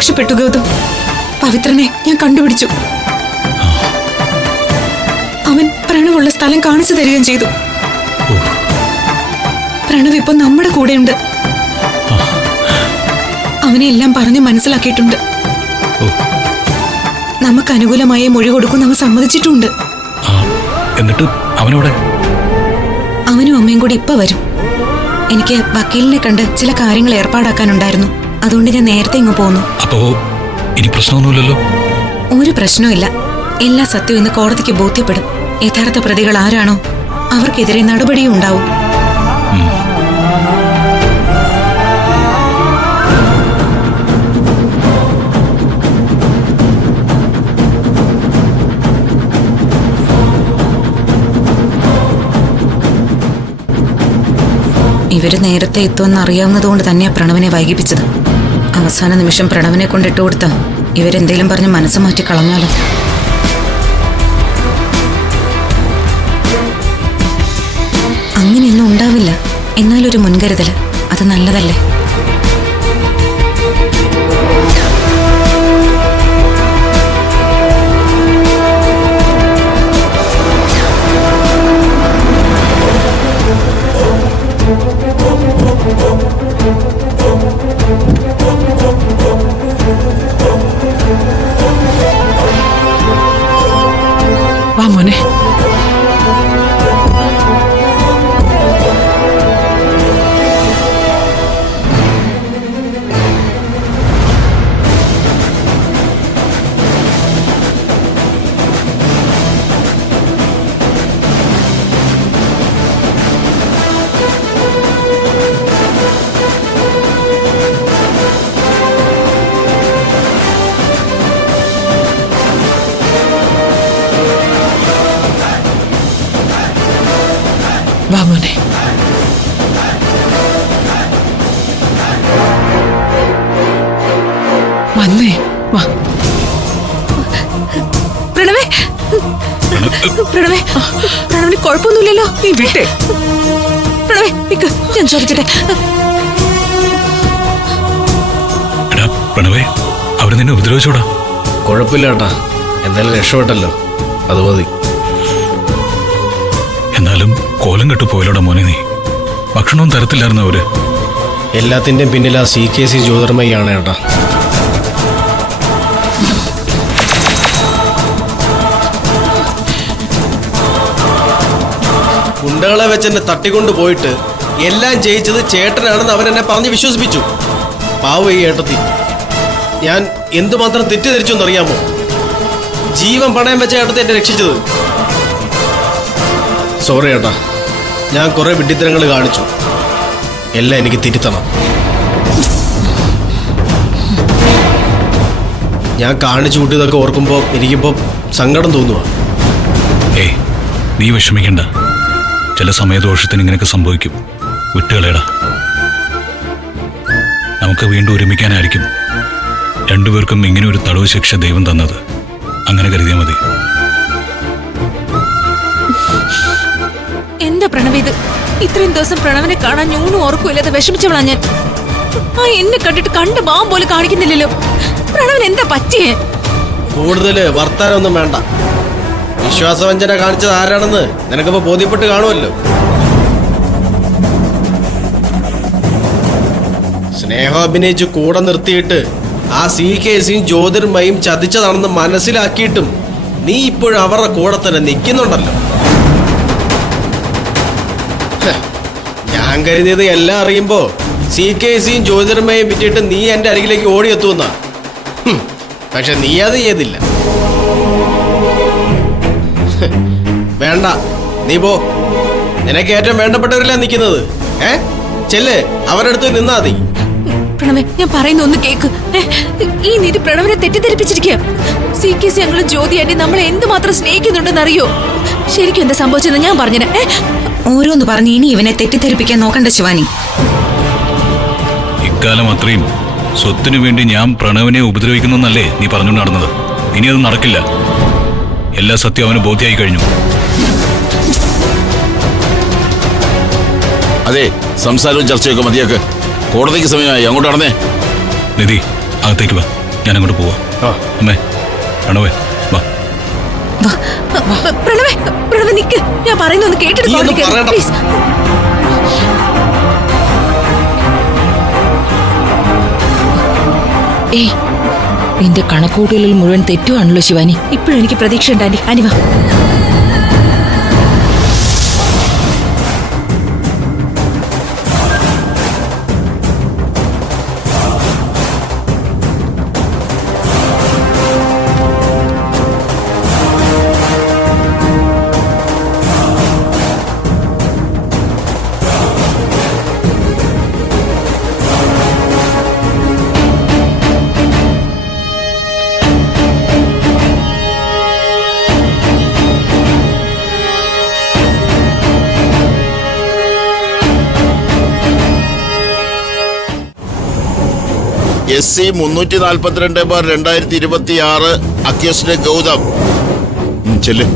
രക്ഷപ്പെട്ടു ഗൗതം. പവിത്രനെ ഞാൻ കണ്ടുപിടിച്ചു. അവൻ പ്രണവുള്ള സ്ഥലം കാണിച്ചു തരികയും ചെയ്തു. പ്രണവ് ഇപ്പൊ നമ്മുടെ കൂടെയുണ്ട്. അവനെ എല്ലാം പറഞ്ഞ് മനസ്സിലാക്കിയിട്ടുണ്ട്. നമുക്ക് അനുകൂലമായ മൊഴി കൊടുക്കും അവൻ സമ്മതിച്ചിട്ടുണ്ട്. എന്നിട്ട് അവനോടെ അവനും അമ്മയും കൂടി ഇപ്പൊ വരും. എനിക്ക് വക്കീലിനെ കണ്ട് ചില കാര്യങ്ങൾ ഏർപ്പാടാക്കാനുണ്ടായിരുന്നു. അതുകൊണ്ട് ഞാൻ നേരത്തെ ഇങ്ങ് പോന്നു. അപ്പോ ഇനി പ്രശ്നമൊന്നുമില്ലല്ലോ? ഒരു പ്രശ്നവുമില്ല. എല്ലാ സത്യവും ഇന്ന് കോടതിക്ക് ബോധ്യപ്പെടും. യഥാർത്ഥ പ്രതികൾ ആരാണോ അവർക്കെതിരെ നടപടിയും ഉണ്ടാവും. ഇവര് നേരത്തെ എത്തുമെന്ന് അറിയാവുന്നതുകൊണ്ട് തന്നെയാ പ്രണവിനെ വൈകിപ്പിച്ചത്. അവസാന നിമിഷം പ്രണവിനെ കൊണ്ടിട്ട് കൊടുത്ത ഇവരെന്തേലും പറഞ്ഞ് മനസ്സ് മാറ്റി കളഞ്ഞാലോ? അങ്ങനെയൊന്നും ഉണ്ടാവില്ല. എന്നാലൊരു മുൻകരുതല് അത് നല്ലതല്ലേ? വാ മോനെ. വാ മോനെ. വന്നേ വാ. പ്രണവേ, പ്രണവേ, പ്രണവിന് കുഴപ്പമൊന്നുമില്ലല്ലോ? നീ വിട്ടേ. പ്രണവേ, ഞാൻ ചോദിക്കട്ടെ? പ്രണവേ, അവർ നിന്നെ ഉപദ്രവിച്ചോടാ? കുഴപ്പമില്ല ഏട്ടാ, എന്തായാലും രക്ഷപ്പെട്ടല്ലോ, അത് മതി. എന്നാലും കോലം കെട്ടു പോയലോടാ മോനെ നീ. ഭക്ഷണവും തരത്തില്ലായിരുന്നു അവര്. എല്ലാത്തിൻ്റെയും പിന്നിൽ ആ CKC ജ്യോതിർമയാണ് ഏട്ടാ. ഗുണ്ടകളെ വെച്ച് എന്നെ തട്ടിക്കൊണ്ടു പോയിട്ട് എല്ലാം ജയിച്ചത് ചേട്ടനാണെന്ന് അവരെന്നെ പറഞ്ഞ് വിശ്വസിപ്പിച്ചു. പാവ ഈ ഏട്ടത്തി, ഞാൻ എന്തുമാത്രം തെറ്റിദ്ധരിച്ചു എന്നറിയാമോ? ജീവൻ പണയം വെച്ച ഏട്ടത്തി എന്നെ രക്ഷിച്ചത്. സോറി ഏട്ടാ, ഞാൻ കുറെ വിഡ്ഢിത്തരങ്ങൾ കാണിച്ചു. എല്ലാം എനിക്ക് തിരുത്തണം. ഞാൻ കാണിച്ചു കൂട്ടിയതൊക്കെ ഓർക്കുമ്പോൾ എനിക്കിപ്പോൾ സങ്കടം തോന്നുക. ഏയ്, നീ വിഷമിക്കണ്ട. ചില സമയദോഷത്തിന് ഇങ്ങനെയൊക്കെ സംഭവിക്കും. വിട്ടുകളയടാ. നമുക്ക് വീണ്ടും ഒരുമിക്കാനായിരിക്കും രണ്ടുപേർക്കും ഇങ്ങനെ ഒരു തടവ് ശിക്ഷ ദൈവം തന്നത്. അങ്ങനെ കരുതിയാൽ മതി. എന്താ പ്രണവ് ഇത്? ഇത്രയും ദിവസം പ്രണവിനെ കാണാൻ ഞൂണും ഓർക്കുമില്ലാതെ വിഷമിച്ചവളാ ഞാൻ. എന്നെ കണ്ടിട്ട് കണ്ട് പാവം പോലെ കാണിക്കുന്നില്ലല്ലോ. പ്രണവിന് എന്താ പറ്റിയേ? കൂടുതൽ വർത്താനൊന്നും വേണ്ട. വിശ്വാസവഞ്ചന കാണിച്ചത് ആരാണെന്ന് നിനക്കിപ്പോ ബോധ്യപ്പെട്ട് കാണുമല്ലോ. സ്നേഹം അഭിനയിച്ച് കൂടെ നിർത്തിയിട്ട് ആ CKCയും ജ്യോതിർമയും ചതിച്ചതാണെന്ന് മനസ്സിലാക്കിയിട്ടും നീ ഇപ്പോഴും അവരുടെ കൂടെ തന്നെ നിൽക്കുന്നുണ്ടല്ലോ. ഞാൻ കരുതിയത് എല്ലാം അറിയുമ്പോ CKCയും ജ്യോതിർമയും വിറ്റിട്ട് നീ എൻ്റെ അരികിലേക്ക് ഓടിയെത്തുന്ന. പക്ഷെ നീ അത് ചെയ്തില്ല. വേണ്ട, നീ പോ. നിനക്ക് ഏറ്റവും വേണ്ടപ്പെട്ടവരില്ല നിൽക്കുന്നത്. ചെല്ല്, അവരുടെ അടുത്ത് നിന്നാ മതി. പ്രണവേ, ഞാൻ പറയുന്ന ഒന്ന് കേക്ക്. ഈ നീതി പ്രണവിനെ തെറ്റിദ്ധരിപ്പിച്ചിരിക്കുക. CKC ഞങ്ങൾ ജ്യോതി ആന്റി നമ്മളെ എന്തുമാത്രം സ്നേഹിക്കുന്നുണ്ടെന്ന് അറിയോ? ശരിക്കും എന്താ സംഭവിച്ചെന്ന് ഞാൻ പറഞ്ഞേ. ഓരോന്ന് പറഞ്ഞ് ഇനി ഇവനെ തെറ്റിദ്ധരിപ്പിക്കാൻ നോക്കണ്ട ശിവാനി. ഇക്കാലം അത്രയും സ്വത്തിനു വേണ്ടി ഞാൻ പ്രണവിനെ ഉപദ്രവിക്കുന്നല്ലേ നീ പറഞ്ഞുകൊണ്ട് നടന്നത്? ഇനി അത് നടക്കില്ല. എല്ലാ സത്യം അവന് ബോധ്യമായി കഴിഞ്ഞു. അതെ, സംസാരവും ചർച്ചയൊക്കെ മതിയാക്ക്. കോടതിക്ക് സമയമായി, അങ്ങോട്ട് നടന്നേ. നിധി, അകത്തേക്ക് വാ. ഞാൻ അങ്ങോട്ട് പോവാ. ആ. അമ്മേ, പ്രണവേ വാ. പ്രണവേ, പ്രണവേ നിക്ക്, ഞാൻ പറയുന്നൊന്ന് കേട്ടിട്ട് നീ ഒന്നും കോടതി പറയണ്ട. പ്ലീസ്. ഏയ്, നിന്റെ കണക്കൂട്ടലിൽ മുഴുവൻ തെറ്റുവാണല്ലോ ശിവാനി. ഇപ്പോഴും എനിക്ക് പ്രതീക്ഷയുണ്ട് ആന്റി. ആന്റി വാ. SC 342/2026 അക്യൂസ്ഡ് ഗൗതം ചെല്ല്.